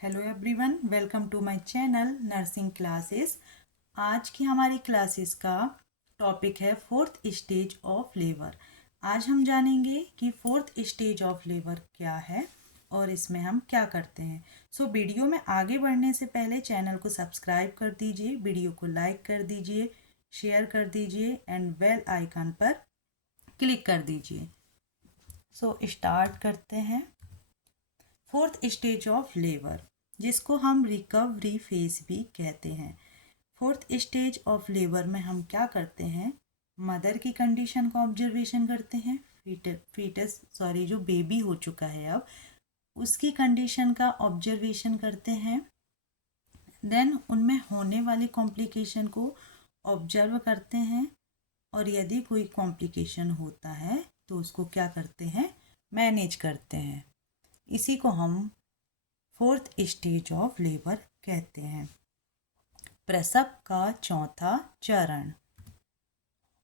Hello everyone, welcome to my channel nursing classes. आज की हमारी क्लासेस का टॉपिक है फोर्थ स्टेज ऑफ लेबर। आज हम जानेंगे कि फोर्थ स्टेज ऑफ लेबर क्या है और इसमें हम क्या करते हैं। वीडियो में आगे बढ़ने से पहले चैनल को सब्सक्राइब कर दीजिए, वीडियो को लाइक कर दीजिए, शेयर कर दीजिए एंड बेल आइकन पर क्लिक कर दीजिए। स्टार्ट करते हैं। फोर्थ स्टेज ऑफ लेबर, जिसको हम रिकवरी फेज भी कहते हैं। फोर्थ स्टेज ऑफ लेबर में हम क्या करते हैं? मदर की कंडीशन का ऑब्जर्वेशन करते हैं। जो बेबी हो चुका है अब, उसकी कंडीशन का ऑब्जर्वेशन करते हैं। देन उनमें होने वाली कॉम्प्लिकेशन को ऑब्जर्व करते हैं और यदि कोई कॉम्प्लिकेशन होता है तो उसको क्या करते हैं? मैनेज करते हैं। इसी को हम फोर्थ स्टेज ऑफ लेबर कहते हैं। प्रसव का चौथा चरण।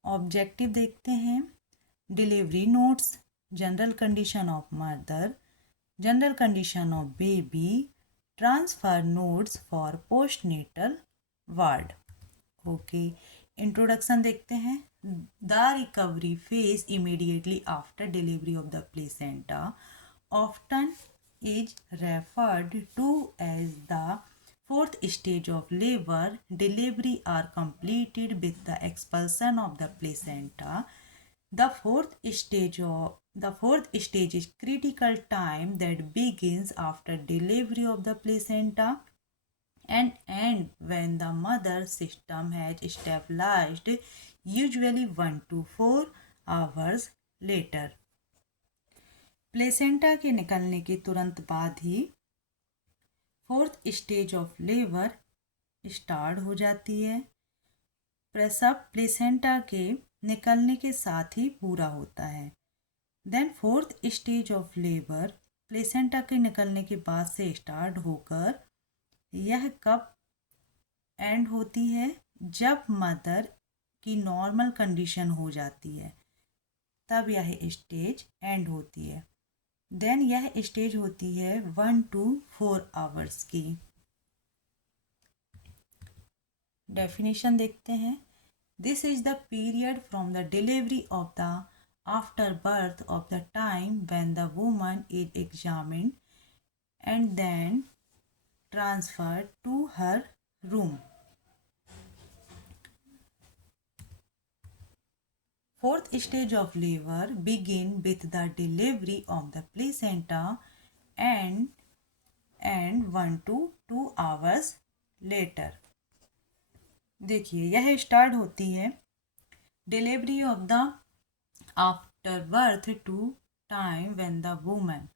ऑब्जेक्टिव देखते हैं। Delivery notes, general condition of mother, general condition of baby, transfer notes for postnatal ward. Okay, introduction देखते हैं। The recovery phase immediately after delivery of the placenta often is referred to as the fourth stage of labor. Delivery are completed with the expulsion of the placenta. The fourth stage is critical time that begins after delivery of the placenta and end when the mother system has stabilized, usually 1 to 4 hours later. Placenta के निकलने के तुरंत बाद ही fourth stage of labour start हो जाती है। प्रसव प्लेसेंटा के निकलने के साथ ही पूरा होता है। Then fourth stage of labour placenta के निकलने के बाद से स्टार्ट होकर यह कब एंड होती है? जब मदर की नॉर्मल कंडीशन हो जाती है, तब यह स्टेज एंड होती है। देन यह स्टेज होती है 1 to 4 आवर्स की। डेफिनेशन देखते हैं। This is the period from the delivery of the after birth of the time when the woman is examined and then transferred to her room. Fourth stage of labor begin with the delivery of the placenta and 1 to 2 hours later. देखिए, यह start होती है delivery of the after birth to time when the woman.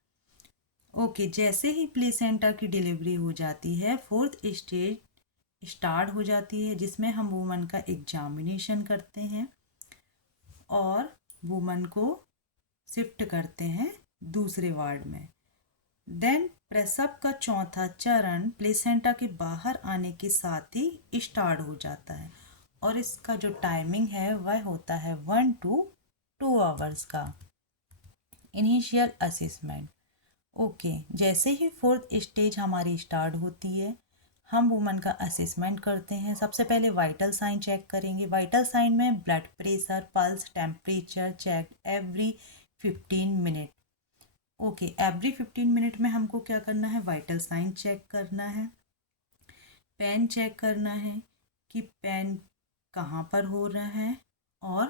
Okay, जैसे ही placenta की delivery हो जाती है, फोर्थ स्टेज स्टार्ट हो जाती है, जिसमें हम वुमन का एग्जामिनेशन करते हैं और वुमन को शिफ्ट करते हैं दूसरे वार्ड में। देन प्रसव का चौथा चरण प्लेसेंटा के बाहर आने के साथ ही स्टार्ट हो जाता है और इसका जो टाइमिंग है वह होता है 1 to 2 आवर्स का। Initial assessment. ओके, जैसे ही फोर्थ स्टेज हमारी स्टार्ट होती है, हम वुमन का असेसमेंट करते हैं। सबसे पहले वाइटल साइन चेक करेंगे। वाइटल साइन में blood pressure, pulse, temperature check every 15 minute. Okay, every 15 minute में हमको क्या करना है? वाइटल साइन चेक करना है। पेन चेक करना है कि पेन कहाँ पर हो रहा है और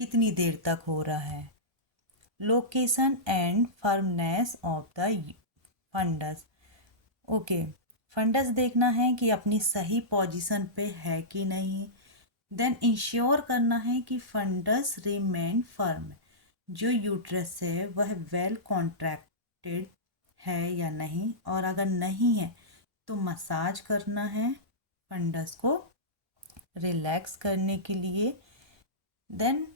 कितनी देर तक हो रहा है। Location and firmness of the fundus. Okay, fundus देखना है कि अपनी सही पोजीशन पे है कि नहीं। देन इंश्योर करना है कि फंडस रिमेन फर्म, जो यूट्रस है वह वेल कॉन्ट्रैक्टेड है या नहीं, और अगर नहीं है तो मसाज करना है फंडस को रिलैक्स करने के लिए। देन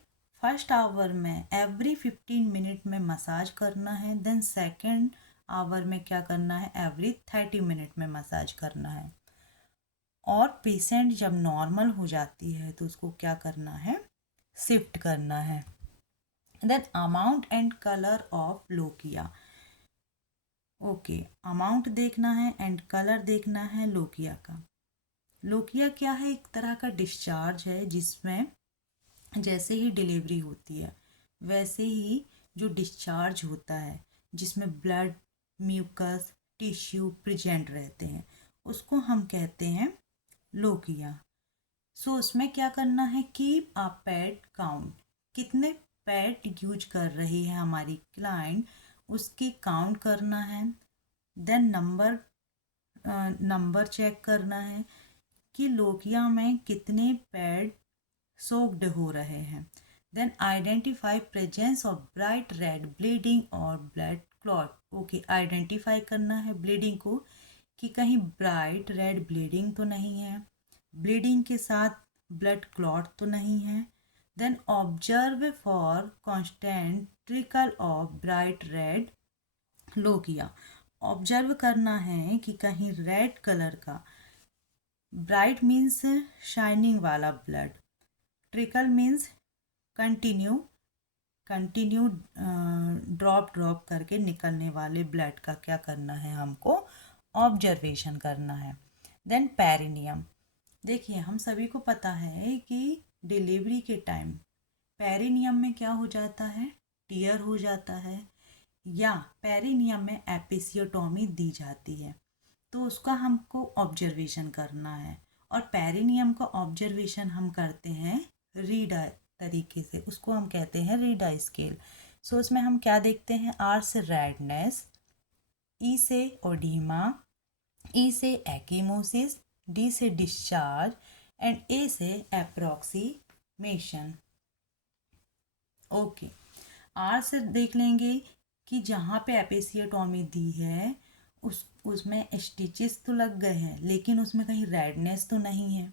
फर्स्ट आवर में एवरी 15 मिनट में मसाज करना है। देन सेकेंड आवर में क्या करना है? एवरी 30 मिनट में मसाज करना है। और पेशेंट जब नॉर्मल हो जाती है तो उसको क्या करना है? शिफ्ट करना है। Then amount and colour of lochia. Okay, amount देखना है एंड कलर देखना है लोकिया का। लोकिया क्या है? एक तरह का डिस्चार्ज है जिसमें जैसे ही डिलीवरी होती है वैसे ही जो डिस्चार्ज होता है जिसमें ब्लड, म्यूकस, टिश्यू प्रेजेंट रहते हैं उसको हम कहते हैं लोकिया। सो उसमें क्या करना है? Keep a pad count. कितने पैड यूज कर रही है हमारी क्लाइंट उसकी काउंट करना है। देन नंबर चेक करना है कि लोकिया में कितने पैड सोक्ड हो रहे हैं। Then identify presence of bright red bleeding और ब्लड क्लॉट। ओके, आइडेंटिफाई करना है ब्लीडिंग को कि कहीं ब्राइट रेड ब्लीडिंग तो नहीं है, ब्लीडिंग के साथ ब्लड क्लॉट तो नहीं है। Then observe for constant trickle of bright red lochia. Observe करना है कि कहीं रेड कलर का, ब्राइट मीन्स शाइनिंग वाला blood, trickle means continue continue drop drop करके निकलने वाले ब्लड का क्या करना है? हमको ऑब्जर्वेशन करना है। Then perineum. देखिए, हम सभी को पता है कि डिलीवरी के टाइम पेरिनियम में क्या हो जाता है? टीयर हो जाता है या पेरिनियम में एपिसियोटोमी दी जाती है, तो उसका हमको ऑब्जर्वेशन करना है। और पेरिनियम का ऑब्जर्वेशन हम करते हैं रीडा तरीके से, उसको हम कहते हैं रीडा स्केल। सो उसमें हम क्या देखते हैं? आर से रेडनेस, ई से ओडीमा, ई से एक्कीमोसिस, डी से डिस्चार्ज एंड ए से अप्रोक्सीमेशन। ओके, आर से देख लेंगे कि जहाँ पे एपिसियोटोमी दी है उसमें स्टिचेस तो लग गए हैं लेकिन उसमें कहीं रेडनेस तो नहीं है,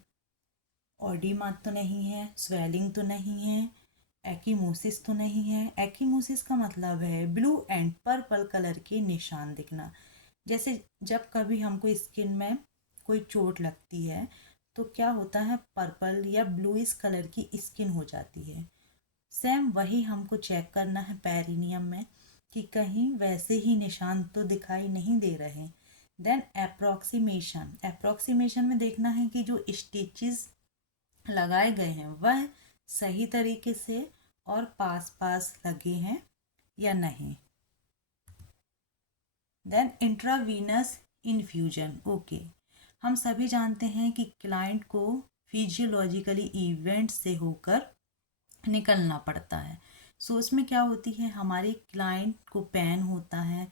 ऑडिमा तो नहीं है, स्वेलिंग तो नहीं है, एक्कीमोसिस तो नहीं है। एक्कीमोसिस का मतलब है ब्लू एंड पर्पल कलर के निशान दिखना। जैसे जब कभी हमको स्किन में कोई चोट लगती है तो क्या होता है? पर्पल या ब्लूइश कलर की स्किन हो जाती है। सेम वही हमको चेक करना है पेरिनियम में कि कहीं वैसे ही निशान तो दिखाई नहीं दे रहे। देन अप्रोक्सीमेशन में देखना है कि जो स्टिचेस लगाए गए हैं वह सही तरीके से और पास पास लगे हैं या नहीं। Then intravenous infusion. ओके, हम सभी जानते हैं कि क्लाइंट को फिजियोलॉजिकली इवेंट से होकर निकलना पड़ता है। सो उसमें क्या होती है? हमारी क्लाइंट को पेन होता है,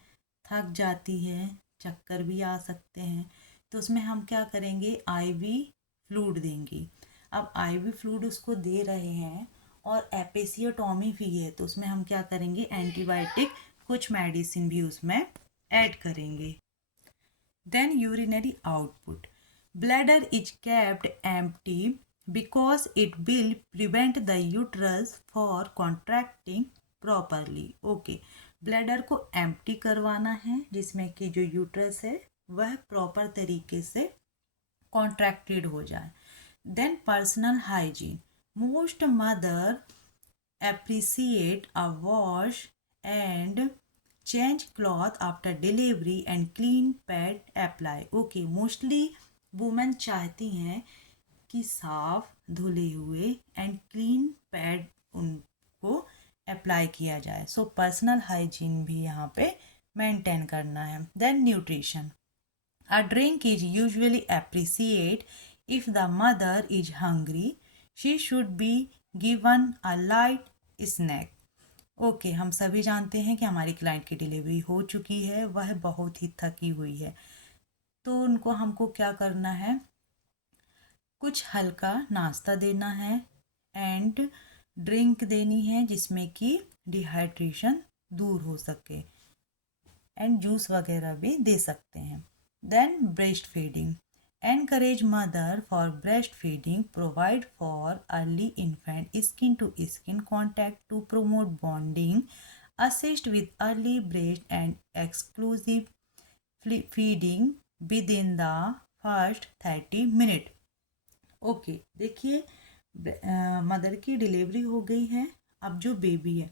थक जाती है, चक्कर भी आ सकते हैं, तो उसमें हम क्या करेंगे? आईवी फ्लूइड देंगे। अब आईवी फ्लूइड उसको दे रहे हैं और एपिसियोटोमी भी है तो उसमें हम क्या करेंगे? एंटीबायोटिक कुछ मेडिसिन भी उसमें ऐड करेंगे। Then urinary output. Bladder is kept empty because it will prevent the uterus for contracting properly. Okay, bladder को एम्प्टी करवाना है जिसमें कि जो यूट्रस है वह प्रॉपर तरीके से कॉन्ट्रैक्टेड हो जाए। Then personal hygiene. Most mother appreciate a wash and change cloth after delivery and clean pad apply. Okay, mostly women चाहती हैं कि साफ धुले हुए एंड क्लीन पैड उनको अप्लाई किया जाए। सो पर्सनल हाइजीन भी यहाँ पे मेंटेन करना है। Then nutrition. A drink is usually appreciated if the mother is hungry. She should be given a light snack. Okay, हम सभी जानते हैं कि हमारी क्लाइंट की डिलीवरी हो चुकी है, वह बहुत ही थकी हुई है, तो उनको हमको क्या करना है? कुछ हल्का नाश्ता देना है एंड ड्रिंक देनी है जिसमें कि डिहाइड्रेशन दूर हो सके, एंड जूस वगैरह भी दे सकते हैं। Then breast feeding. Encourage mother for breastfeeding. Provide for early infant skin to skin contact to promote bonding. Assist with early breast and exclusive feeding within the first 30 minutes. Okay, देखिए, mother की delivery हो गई है। अब जो baby है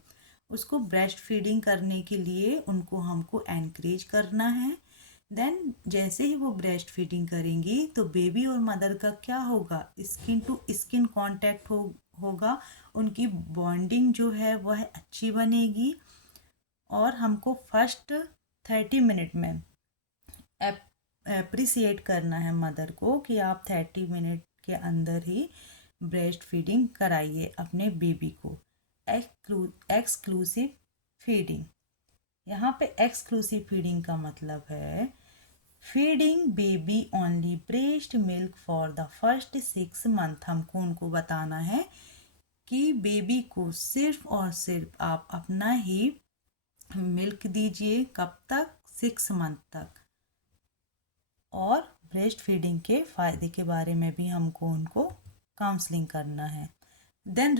उसको breast feeding करने के लिए उनको हमको एनकरेज करना है। देन जैसे ही वो ब्रेस्ट फीडिंग करेंगी तो बेबी और मदर का क्या होगा, स्किन टू स्किन कांटेक्ट होगा, उनकी बॉन्डिंग जो है वह अच्छी बनेगी। और हमको फर्स्ट 30 मिनट में अप्रिसिएट करना है मदर को कि आप 30 मिनट के अंदर ही ब्रेस्ट फीडिंग कराइए अपने बेबी को। एक्सक्लूसिव फीडिंग, यहाँ पे एक्सक्लूसिव फीडिंग का मतलब है feeding baby only breast milk for the first 6 month. हमको उनको बताना है कि बेबी को सिर्फ और सिर्फ आप अपना ही मिल्क दीजिए। कब तक? 6 मंथ तक। और ब्रेस्ट फीडिंग के फ़ायदे के बारे में भी हमको उनको काउंसलिंग करना है। Then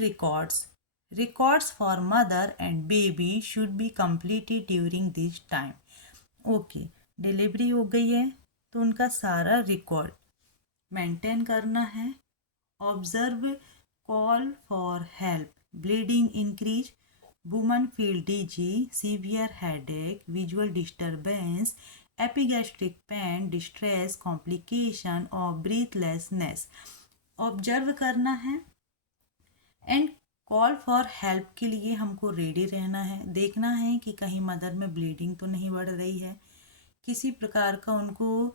records for mother and baby should be completed during this time. Okay, delivery हो गई है तो उनका सारा रिकॉर्ड मेंटेन करना है। Observe, call for help, bleeding increase, woman feel DG, severe headache, visual disturbance, epigastric pain, distress, complication और breathlessness. Observe करना है एंड कॉल फॉर हेल्प के लिए हमको रेडी रहना है। देखना है कि कहीं मदर में ब्लीडिंग तो नहीं बढ़ रही है, किसी प्रकार का उनको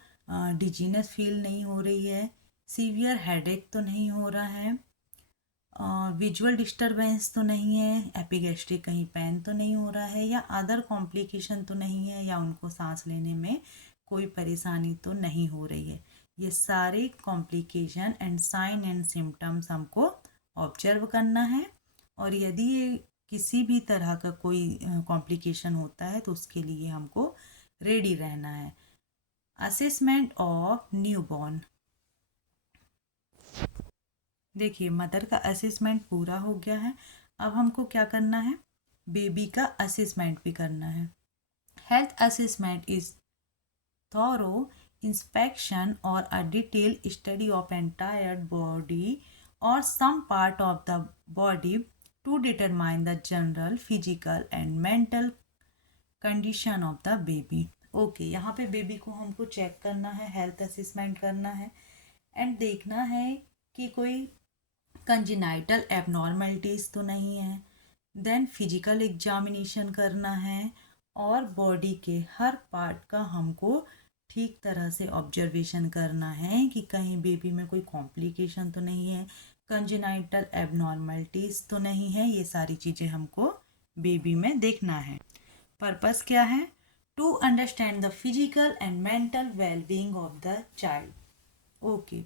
डिजीनेस फील नहीं हो रही है, सीवियर हेडेक तो नहीं हो रहा है, विजुअल डिस्टरबेंस तो नहीं है, एपिगैस्ट्रिक कहीं पेन तो नहीं हो रहा है, या अदर कॉम्प्लिकेशन तो नहीं है, या उनको सांस लेने में कोई परेशानी तो नहीं हो रही है। ये सारे complication and sign and symptoms हमको ऑब्जर्व करना है। और यदि ये किसी भी तरह का कोई कॉम्प्लिकेशन होता है तो उसके लिए हमको रेडी रहना है। Assessment of newborn. देखिए, मदर का असेसमेंट पूरा हो गया है। अब हमको क्या करना है, बेबी का असेसमेंट भी करना है। Health assessment is thorough inspection और a detail study of entire body और some part of the body to determine the general physical and mental condition of the baby. Okay, यहाँ पे बेबी को हमको चेक करना है, हेल्थ असेसमेंट करना है एंड देखना है कि कोई कंजिनाइटल एबनॉर्मलिटीज़ तो नहीं है। देन फिजिकल एग्जामिनेशन करना है और बॉडी के हर पार्ट का हमको ठीक तरह से ऑब्जर्वेशन करना है कि कहीं बेबी में कोई कॉम्प्लिकेशन तो नहीं है, कंजिनाइटल एबनॉर्मलिटीज़ तो नहीं है। ये सारी चीज़ें हमको बेबी में देखना है। पर्पस क्या है? To understand the physical and mental wellbeing of the child. Okay,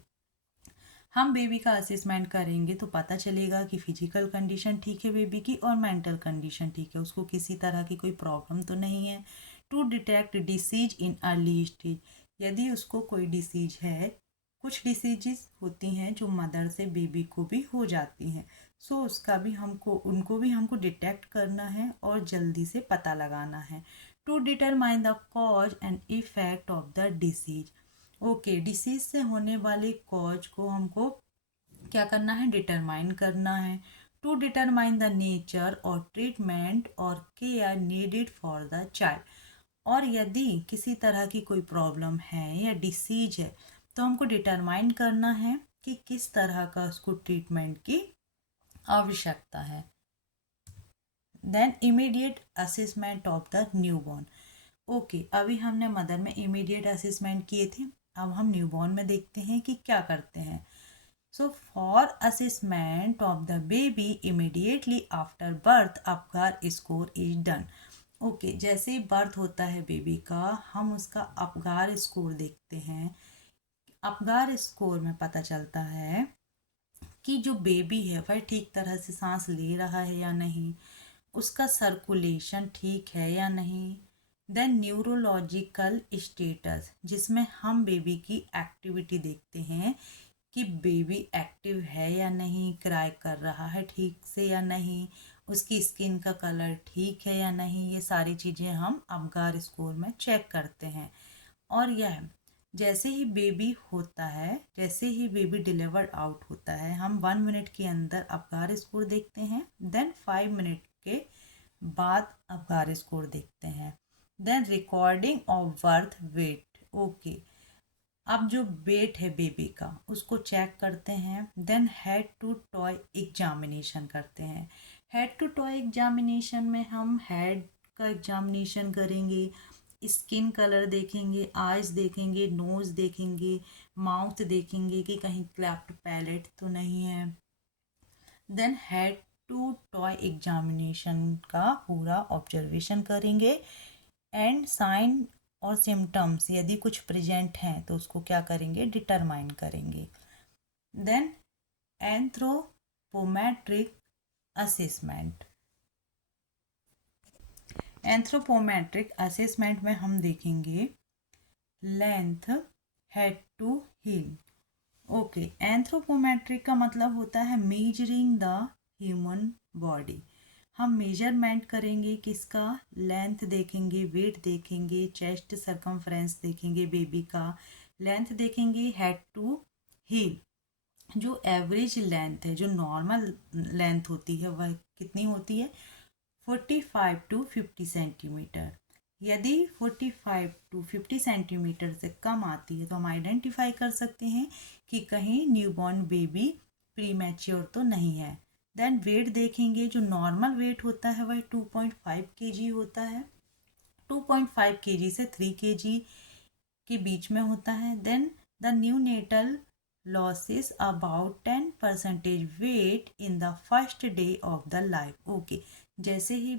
हम बेबी का असेसमेंट करेंगे तो पता चलेगा कि फिजिकल कंडीशन ठीक है बेबी की और मेंटल कंडीशन ठीक है, उसको किसी तरह की कोई प्रॉब्लम तो नहीं है। To detect disease in early stage, यदि उसको कोई डिसीज है, कुछ डिसीजेस होती हैं जो मदर से बेबी को भी हो जाती हैं, सो उसका भी उनको भी हमको डिटेक्ट करना है और जल्दी से पता लगाना है। To determine the cause and effect of the disease. Okay, disease से होने वाले कॉज को हमको क्या करना है, डिटरमाइन करना है। टू डिटरमाइन द नेचर और ट्रीटमेंट और care needed for the child. और यदि किसी तरह की कोई प्रॉब्लम है या डिसीज है तो हमको डिटरमाइन करना है कि किस तरह का उसको ट्रीटमेंट की आवश्यकता है। Then immediate assessment of the newborn. Okay, अभी हमने मदर में इमीडिएट असेसमेंट किए थे, अब हम न्यूबॉर्न में देखते हैं कि क्या करते हैं। So for assessment of the baby immediately after birth Apgar score is done. Okay, जैसे ही बर्थ होता है बेबी का, हम उसका अपगार स्कोर देखते हैं। अपगार स्कोर में पता चलता है कि जो बेबी है वह ठीक तरह से सांस ले रहा है या नहीं, उसका सर्कुलेशन ठीक है या नहीं। देन न्यूरोलॉजिकल स्टेटस, जिसमें हम बेबी की एक्टिविटी देखते हैं कि बेबी एक्टिव है या नहीं, क्राई कर रहा है ठीक से या नहीं, उसकी स्किन का कलर ठीक है या नहीं। ये सारी चीज़ें हम अपगार स्कोर में चेक करते हैं। और यह जैसे ही बेबी होता है, जैसे ही बेबी डिलीवर्ड आउट होता है, हम 1 मिनट के अंदर अपगार स्कोर देखते हैं। देन 5 मिनट के बाद अबगार स्कोर देखते हैं। Then recording of birth weight, okay, अब जो वेट है बेबी का उसको चेक करते हैं। Then head to toe examination करते हैं। हेड टू टॉय एग्जामिनेशन में हम हेड का एग्जामिनेशन करेंगे, स्किन कलर देखेंगे, आइज देखेंगे, नोज़ देखेंगे, माउथ देखेंगे कि कहीं क्लेफ्ट पैलेट तो नहीं है। Then head to toe examination का पूरा ऑब्जर्वेशन करेंगे एंड साइन और सिम्टम्स यदि कुछ प्रेजेंट हैं तो उसको क्या करेंगे, डिटरमाइन करेंगे। Then anthropometric assessment. Anthropometric assessment में हम देखेंगे length head to heel. Okay, anthropometric का मतलब होता है मेजरिंग द ह्यूमन बॉडी। हम मेजरमेंट करेंगे किसका, लेंथ देखेंगे, वेट देखेंगे, चेस्ट सरकमफ्रेंस देखेंगे, बेबी का लेंथ देखेंगे, हेड टू हील। जो एवरेज लेंथ है, जो नॉर्मल लेंथ होती है वह कितनी होती है, 45 टू 50 सेंटीमीटर। यदि 45 टू 50 सेंटीमीटर से कम आती है तो हम आइडेंटिफाई कर सकते हैं कि कहीं न्यूबॉर्न बेबी प्रीमैच्योर तो नहीं है। देन वेट देखेंगे, जो नॉर्मल वेट होता है वह 2.5 केजी होता है, 2.5 केजी से 3 केजी के बीच में होता है। Then the neonatal losses about 10% weight in the first day of the life. Okay, जैसे ही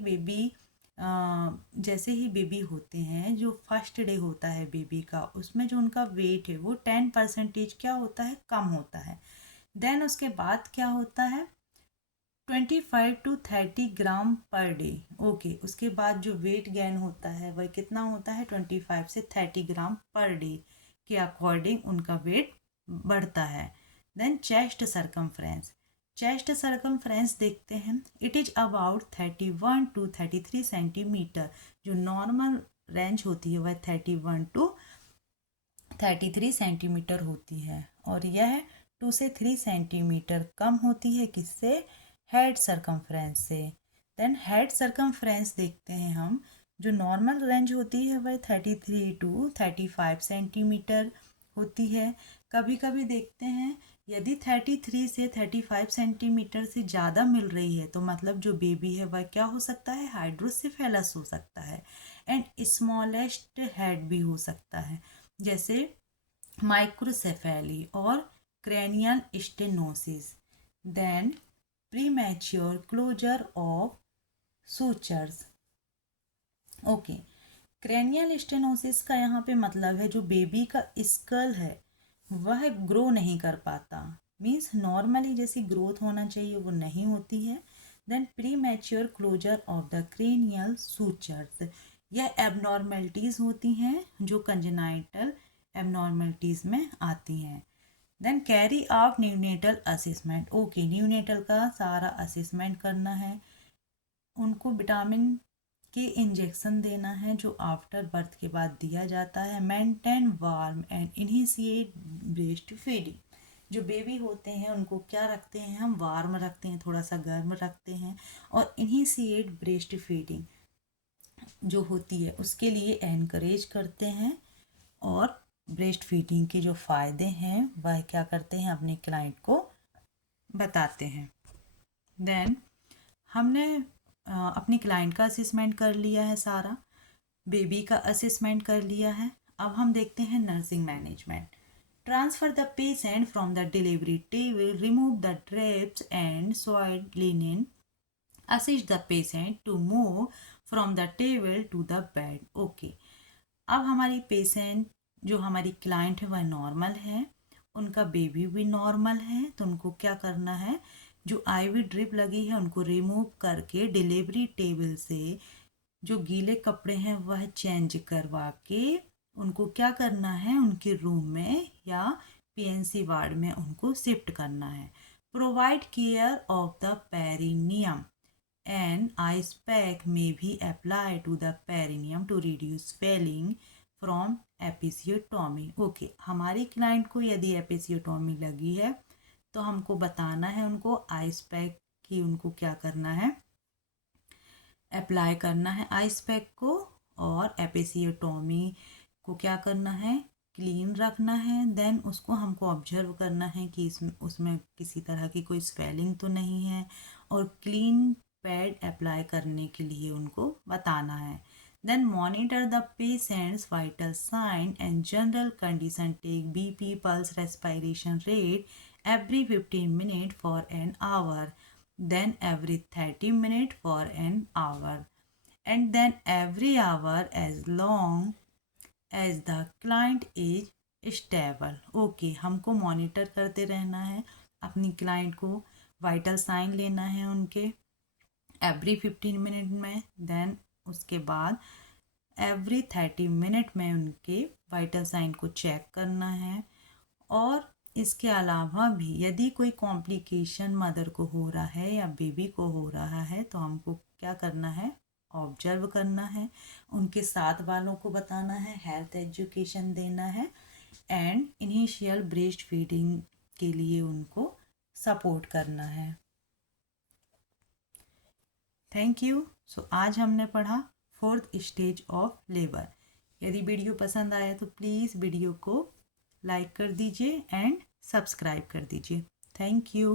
बेबी होते हैं, जो फर्स्ट डे होता है बेबी का, उसमें जो उनका वेट है वो 10% क्या होता है, कम होता है। देन उसके बाद क्या होता है, 25 to 30 gram per day. Okay, उसके बाद जो वेट गेन होता है वह कितना होता है, 25 से 30 ग्राम पर डे के अकॉर्डिंग उनका वेट बढ़ता है। Then chest circumference. Chest circumference देखते हैं, it is about 31 to 33 centimetre. जो नॉर्मल रेंज होती है वह 31 टू 33 सेंटीमीटर होती है, और यह 2 से 3 सेंटीमीटर कम होती है किससे, हेड सरकमफ्रेंस से। देन हेड सरकमफ्रेंस देखते हैं हम, जो नॉर्मल रेंज होती है वह 33 टू 35 सेंटीमीटर होती है। कभी कभी देखते हैं यदि 33 से 35 सेंटीमीटर से ज़्यादा मिल रही है तो मतलब जो बेबी है वह क्या हो सकता है, हाइड्रोसिफेलस हो सकता है। एंड स्मॉलेस्ट हेड भी हो सकता है, जैसे माइक्रोसेफेली और cranial stenosis. Then premature closure of sutures. Okay, cranial stenosis का यहाँ पे मतलब है जो बेबी का स्कल है वह ग्रो नहीं कर पाता, मीन्स नॉर्मली जैसी ग्रोथ होना चाहिए वो नहीं होती है। Then premature closure of the cranial sutures, यह एबनॉर्मेलिटीज़ होती हैं जो कंजेनाइटल एबनॉर्मेलिटीज़ में आती हैं। Then carry out neonatal assessment. Okay, neonatal का सारा असेसमेंट करना है, उनको विटामिन के इंजेक्शन देना है जो आफ्टर बर्थ के बाद दिया जाता है। Maintain warm and initiate breast feeding. जो बेबी होते हैं उनको क्या रखते हैं हम, वार्म रखते हैं, थोड़ा सा गर्म रखते हैं, और इनिशिएट ब्रेस्ट फीडिंग जो होती है उसके लिए एनकरेज करते हैं, और ब्रेस्ट फीडिंग के जो फ़ायदे हैं वह क्या करते हैं, अपने क्लाइंट को बताते हैं। देन हमने अपनी क्लाइंट का असेसमेंट कर लिया है सारा, बेबी का असेसमेंट कर लिया है। अब हम देखते हैं nursing management. Transfer the patient from the delivery table, remove the drapes and soiled linen, assist the patient to move from the table to the bed. Okay, अब हमारी पेशेंट जो हमारी क्लाइंट है वह नॉर्मल है, उनका बेबी भी normal है, तो उनको क्या करना है, जो आईवी ड्रिप लगी है उनको रिमूव करके डिलीवरी टेबल से जो गीले कपड़े हैं वह चेंज करवा के उनको क्या करना है, उनके रूम में या पीएनसी वार्ड में उनको शिफ्ट करना है। Provide care of the perineum and ice pack में भी apply to the perineum to reduce swelling from episiotomy. Okay, हमारी क्लाइंट को यदि एपिसियोटॉमी लगी है तो हमको बताना है उनको आइस पैक की उनको क्या करना है, अप्लाई करना है आइस पैक को, और एपिसियोटोमी को क्या करना है, क्लीन रखना है। देन उसको हमको ऑब्जर्व करना है कि उसमें किसी तरह की कोई स्वेलिंग तो नहीं है, और क्लीन पैड अप्लाई करने के लिए उनको बताना है। Then monitor the patient's vital sign and general condition, take BP, pulse, respiration rate every 15 minutes for an hour, then every 30 minutes for an hour, and then every hour as long as the client is stable. Okay हमको monitor करते रहना है अपनी client को, vital sign लेना है उनके every 15 minute में, देन उसके बाद एवरी 30 मिनट में उनके वाइटल साइन को चेक करना है। और इसके अलावा भी यदि कोई कॉम्प्लिकेशन मदर को हो रहा है या बेबी को हो रहा है तो हमको क्या करना है, ऑब्जर्व करना है, उनके साथ वालों को बताना है, हेल्थ एजुकेशन देना है, एंड इनिशियल ब्रेस्ट फीडिंग के लिए उनको सपोर्ट करना है। Thank you. सो आज हमने पढ़ा 4th स्टेज ऑफ लेबर। यदि वीडियो पसंद आया तो प्लीज़ वीडियो को लाइक कर दीजिए एंड सब्सक्राइब कर दीजिए। Thank you.